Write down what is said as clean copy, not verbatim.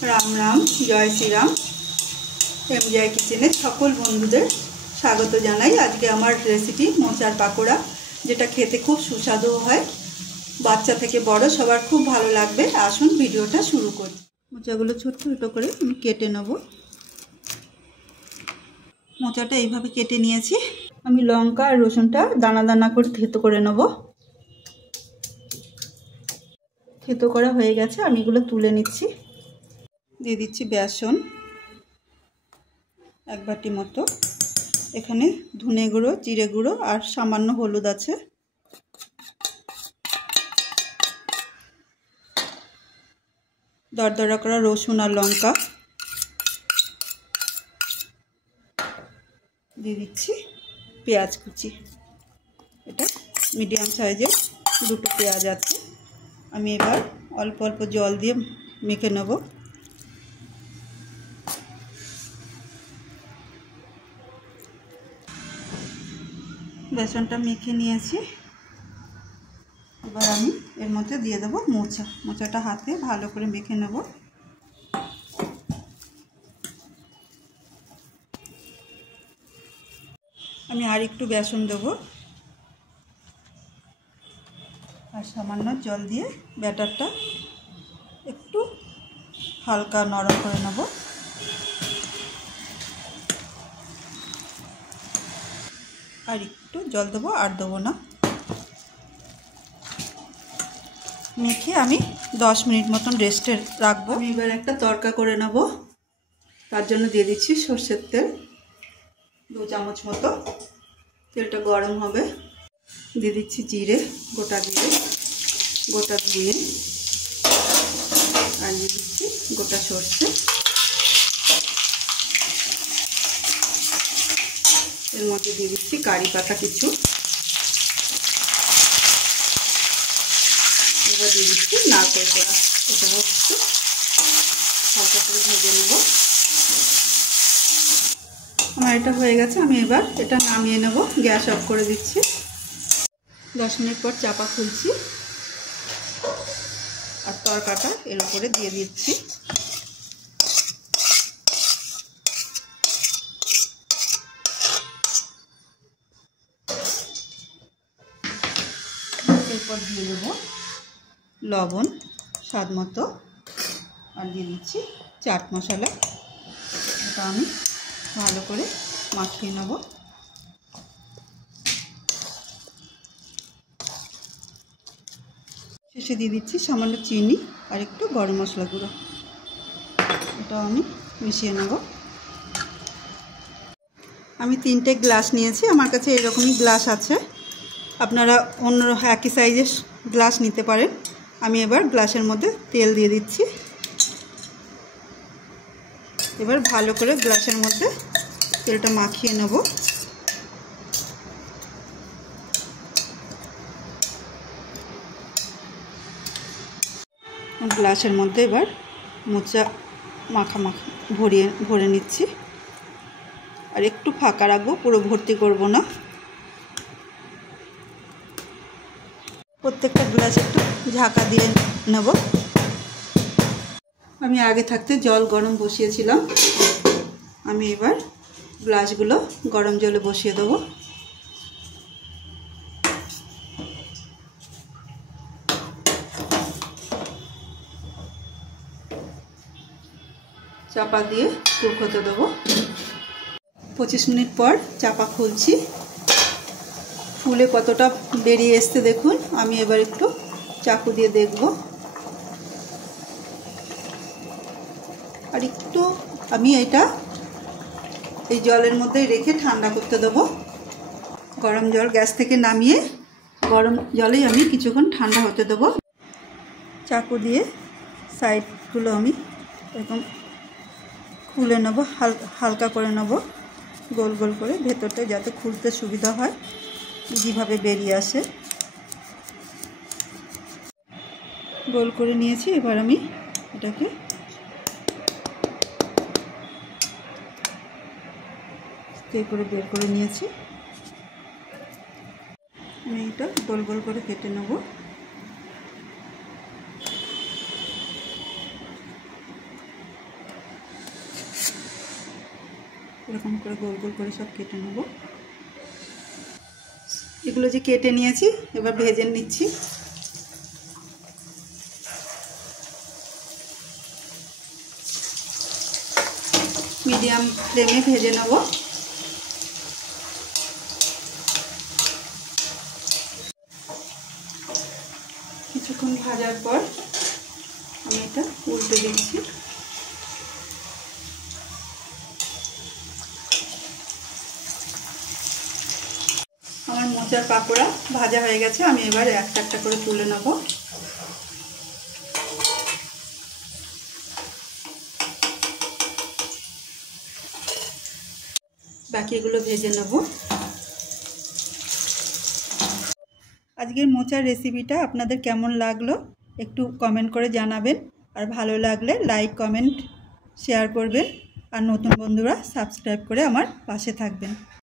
राम राम जय श्री राम एमजीआई किचेने सकल बंधुदेर स्वागत जानाई। आज के आमार रेसिपि मोचार पाकोड़ा जेटा खेते खूब सुस्वादु हय, बाच्चा थेके बड़ सबार खूब भालो लागबे। आसुन भिडियोटा शुरू करी। मोचागुलो छोटो छोटो करे आमि केटे नेब। मोचाटा এইভাবে কেটে নিয়েছি। আমি লঙ্কা আর রসুনটা দানা দানা করে থেতো করে নেব। থেতো করা হয়ে গেছে, আমি এগুলো তুলে নিচ্ছি। দিয়ে দিচ্ছি বেসন এক বাটি মতো। এখানে ধনে গুঁড়ো, জিরে গুঁড়ো আর সামান্য হলুদ আছে। দরদরা করা রসুন আর লঙ্কা দিয়ে দিচ্ছি। পেঁয়াজ কুচি, এটা মিডিয়াম সাইজের দুটো পেঁয়াজ আছে। আমি এবার অল্প অল্প জল দিয়ে মেখে নেব। বেসনটা মেখে নিয়েছি। এবার আমি এর মধ্যে দিয়ে দেবো মোচাটা হাতে ভালো করে মেখে নেব। আমি আর একটু বেসন দেব আর সামান্য জল দিয়ে ব্যাটারটা একটু হালকা নরম করে নেব। আর একটু জল দেবো, আর দেবো না। মেখে আমি 10 মিনিট মতন রেস্টে রাখবো। আমি এবার একটা তড়কা করে নেব। তার জন্য দিয়ে দিচ্ছি সরষের তেল 2 চামচ মতো। তেলটা গরম হবে, দিয়ে দিচ্ছি জিরে, গোটা জিরে, গোটা ধনে আর দিয়ে দিচ্ছি গোটা সরষে। এর মধ্যে দিয়ে দিচ্ছি কারি পাতা কিছু। এবার দিয়ে দিচ্ছি নারকেল কোড়া। এটা হচ্ছে হালকা করে ভেজে নেব। আমার এটা হয়ে গেছে, আমি এবার এটা নামিয়ে নেব। গ্যাস অফ করে দিচ্ছি। 10 মিনিট পর চাপা খুলছি আর তরকাটা এর উপরে দিয়ে দিচ্ছি। এরপর দিয়ে দেব লবণ স্বাদ মতো আর দিয়ে দিচ্ছি চাট মশলা। এটা আমি ভালো করে মাখিয়ে নেব। শেষে দিয়ে দিচ্ছি সামান্য চিনি আর একটু গরম মশলা গুঁড়ো। এটা আমি মিশিয়ে নেব। আমি 3টে গ্লাস নিয়েছি, আমার কাছে এরকমই গ্লাস আছে। আপনারা অন্য একই সাইজের গ্লাস নিতে পারেন। আমি এবার গ্লাসের মধ্যে তেল দিয়ে দিচ্ছি। এবার ভালো করে গ্লাসের মধ্যে তেলটা মাখিয়ে নেব। গ্লাসের মধ্যে এবার মোচা মাখা ভরে নিচ্ছি। আর একটু ফাঁকা রাখবো, পুরো ভর্তি করব না। প্রত্যেকটা গ্লাস একটু ঢাকা দিয়ে নেব। আমি আগে থাকতে জল গরম বসিয়েছিলাম। আমি এবার গ্লাসগুলো গরম জলে বসিয়ে দেবো। চাপা দিয়ে কুক হতে দেবো। 25 মিনিট পর চাপা খুলছি। ফুলে কতটা বেরিয়ে আসছে দেখুন। আমি এবার একটু চাকু দিয়ে দেখব। আর একটু আমি এটা এই জলের মধ্যে রেখে ঠান্ডা করতে দেবো। গরম জল গ্যাস থেকে নামিয়ে গরম জলেই আমি কিছুক্ষণ ঠান্ডা হতে দেবো। চাকু দিয়ে সাইডগুলো আমি এরকম খুলে নেব, হালকা করে নেব, গোল গোল করে, ভেতরটা যাতে খুলতে সুবিধা হয়, যেভাবে বেরিয়ে আসে। গোল করে নিয়েছি। এবার আমি এটাকে করে বের করে নিয়েছি। আমি এটা গোল গোল করে কেটে নেব। এরকম করে গোল গোল করে সব কেটে নেব। এগুলো যে কেটে নিয়েছি এবার ভেজে নিচ্ছি। মিডিয়াম ফ্লেমে ভেজে নেব। কিছুক্ষণ ভাজার পর আমি এটা উল্টে দিচ্ছি। আমার মোচার পাকোড়া ভাজা হয়ে গেছে, আমি এবার একটা একটা করে তুলে নেব। বাকি এগুলো ভেজে নেব। আজকের মোচার রেসিপিটা আপনাদের কেমন লাগলো একটু কমেন্ট করে জানাবেন, আর ভালো লাগলে লাইক কমেন্ট শেয়ার করবেন, আর নতুন বন্ধুরা সাবস্ক্রাইব করে আমার পাশে থাকবেন।